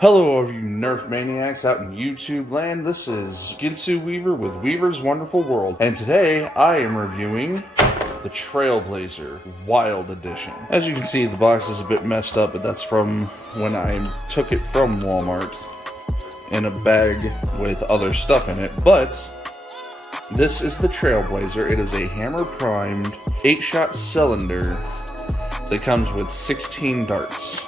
Hello all you Nerf maniacs out in YouTube land, this is Ginsu Weaver with Weaver's Wonderful World, and today I am reviewing the Trailblazer Wild Edition. As you can see, the box is a bit messed up, but that's from when I took it from Walmart in a bag with other stuff in it, but this is the Trailblazer. It is a hammer-primed 8-shot cylinder that comes with 16 darts.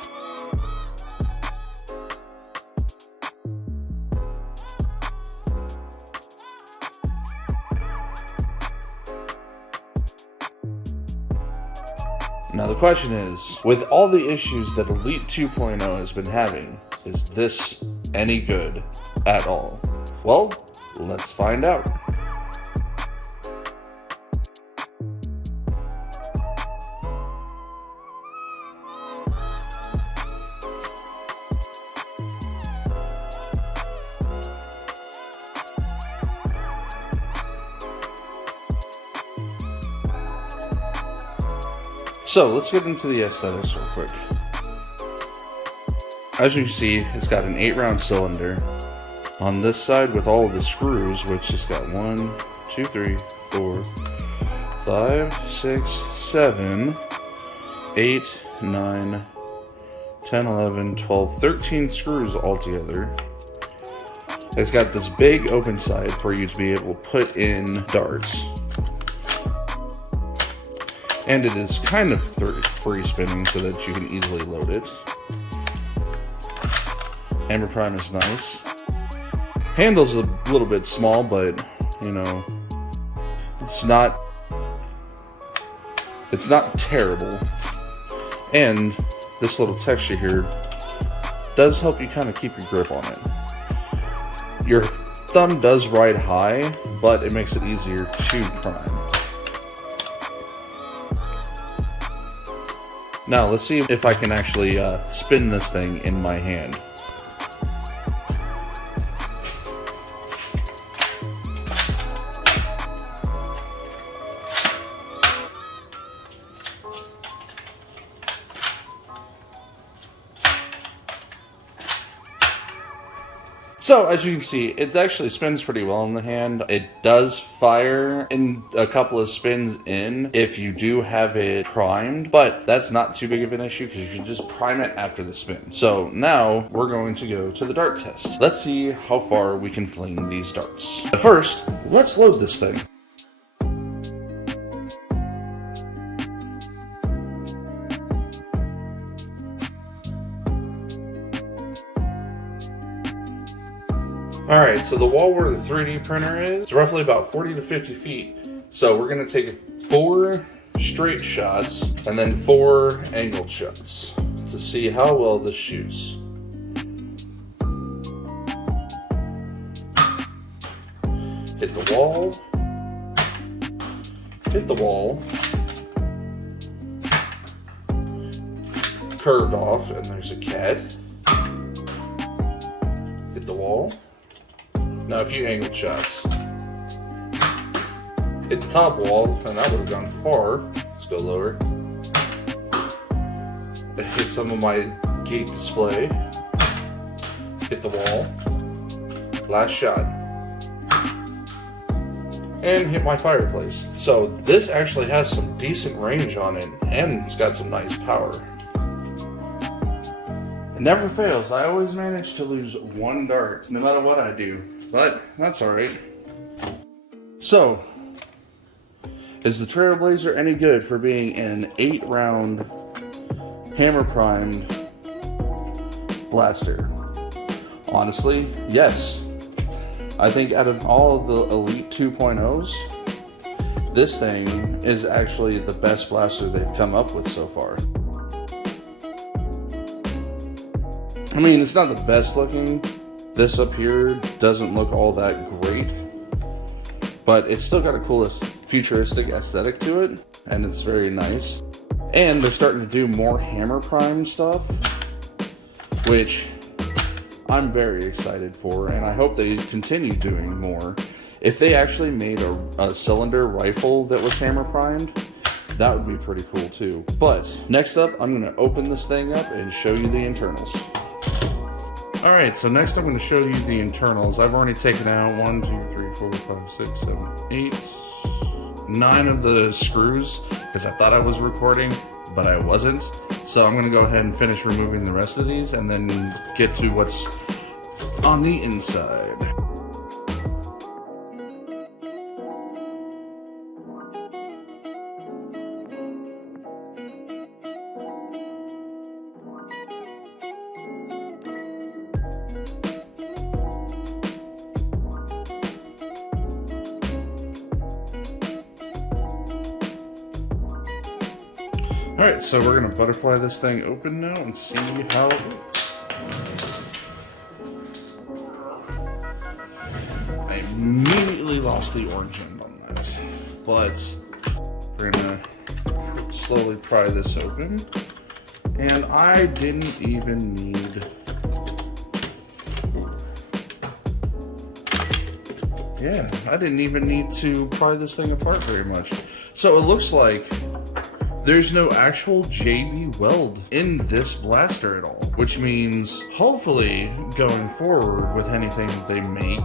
Now the question is, with all the issues that Elite 2.0 has been having, is this any good at all? Well, let's find out. So let's get into the aesthetics real quick. As you can see, it's got an 8-round cylinder. On this side with all of the screws, which has got 1, 2, 3, 4, 5, 6, 7, 8, 9, 10, 11, 12, 13 screws altogether. It's got this big open side for you to be able to put in darts. And it is kind of free spinning so that you can easily load it. Hammer prime is nice. Handle's a little bit small, but you know, it's not terrible. And this little texture here does help you kind of keep your grip on it. Your thumb does ride high, but it makes it easier to prime. Now, let's see if I can actually spin this thing in my hand. So, as you can see, it actually spins pretty well in the hand. It does fire in a couple of spins in if you do have it primed, but that's not too big of an issue because you can just prime it after the spin. So now we're going to go to the dart test. Let's see how far we can fling these darts. But first, let's load this thing. Alright, so the wall where the 3D printer is roughly about 40 to 50 feet. So we're going to take 4 straight shots and then 4 angled shots to see how well this shoots. Hit the wall. Hit the wall. Curved off, and there's a cat. Hit the wall. Now a few angled shots. Hit the top wall, and that would have gone far. Let's go lower. Hit some of my gate display. Hit the wall. Last shot. And hit my fireplace. So this actually has some decent range on it, and it's got some nice power. It never fails. I always manage to lose 1 dart, no matter what I do. But that's alright. So, is the Trailblazer any good for being an 8-round hammer-primed blaster? Honestly, yes. I think out of all of the Elite 2.0s, this thing is actually the best blaster they've come up with so far. I mean, it's not the best looking. This up here doesn't look all that great, but it's still got a cool futuristic aesthetic to it, and it's very nice. And they're starting to do more hammer prime stuff, which I'm very excited for, and I hope they continue doing more. If they actually made a cylinder rifle that was hammer primed, that would be pretty cool too. But next up, I'm going to open this thing up and show you the internals. Alright, so next I'm going to show you the internals. I've already taken out 1, 2, 3, 4, 5, 6, 7, 8, 9 of the screws, because I thought I was recording, but I wasn't. So I'm going to go ahead and finish removing the rest of these, and then get to what's on the inside. Alright, so we're going to butterfly this thing open now and see how it looks. I immediately lost the orange end on that, but we're going to slowly pry this open, and I didn't even need... Yeah, I didn't even need to pry this thing apart very much. So it looks like there's no actual JB Weld in this blaster at all, which means hopefully going forward with anything that they make,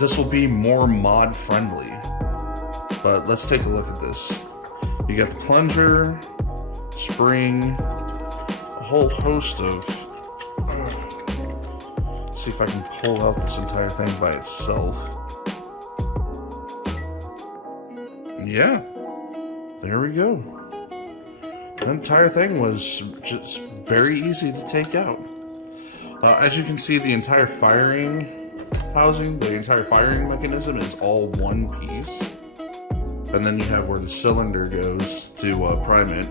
this will be more mod friendly. But let's take a look at this. You got the plunger, spring, a whole host of... see if I can pull out this entire thing by itself. Yeah. There we go. The entire thing was just very easy to take out. As you can see, the entire firing housing, the entire firing mechanism is all one piece. And then you have where the cylinder goes to prime it.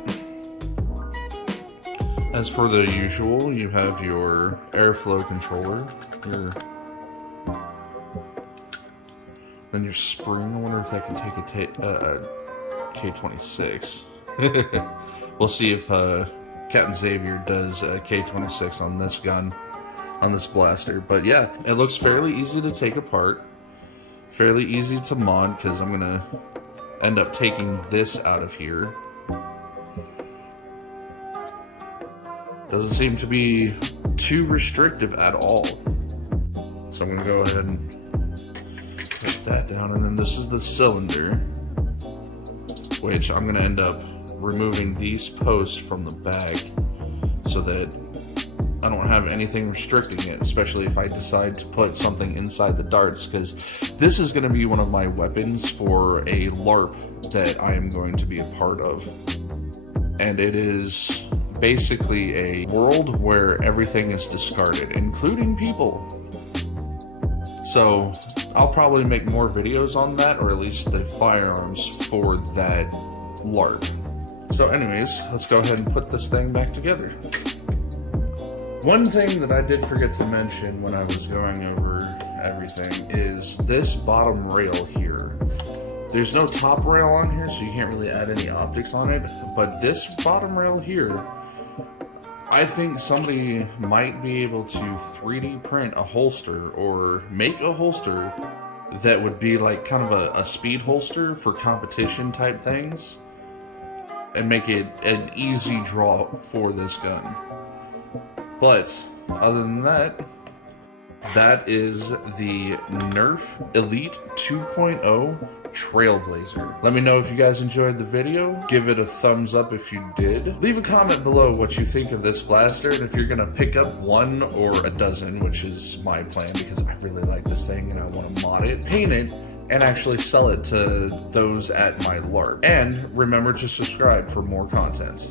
As per the usual, you have your airflow controller, then your spring. I wonder if that can take a K26. We'll see if Captain Xavier does K26 on this gun, on this blaster. But yeah, it looks fairly easy to take apart, fairly easy to mod, because I'm gonna end up taking this out of here. Doesn't seem to be too restrictive at all. So I'm gonna go ahead and take that down, and then this is the cylinder, which I'm going to end up removing these posts from the bag so that I don't have anything restricting it, especially if I decide to put something inside the darts, because this is going to be one of my weapons for a LARP that I am going to be a part of. And it is basically a world where everything is discarded, including people. So I'll probably make more videos on that, or at least the firearms for that LARP. So anyways, let's go ahead and put this thing back together. One thing that I did forget to mention when I was going over everything is this bottom rail here. There's no top rail on here, so you can't really add any optics on it, but this bottom rail here, I think somebody might be able to 3D print a holster or make a holster that would be like kind of a speed holster for competition type things and make it an easy draw for this gun. But other than that, that is the Nerf Elite 2.0 Trailblazer. Let me know if you guys enjoyed the video. Give it a thumbs up if you did. Leave a comment below what you think of this blaster, and if you're gonna pick up one or a dozen, which is my plan because I really like this thing and I want to mod it, paint it, and actually sell it to those at my LARP. And remember to subscribe for more content.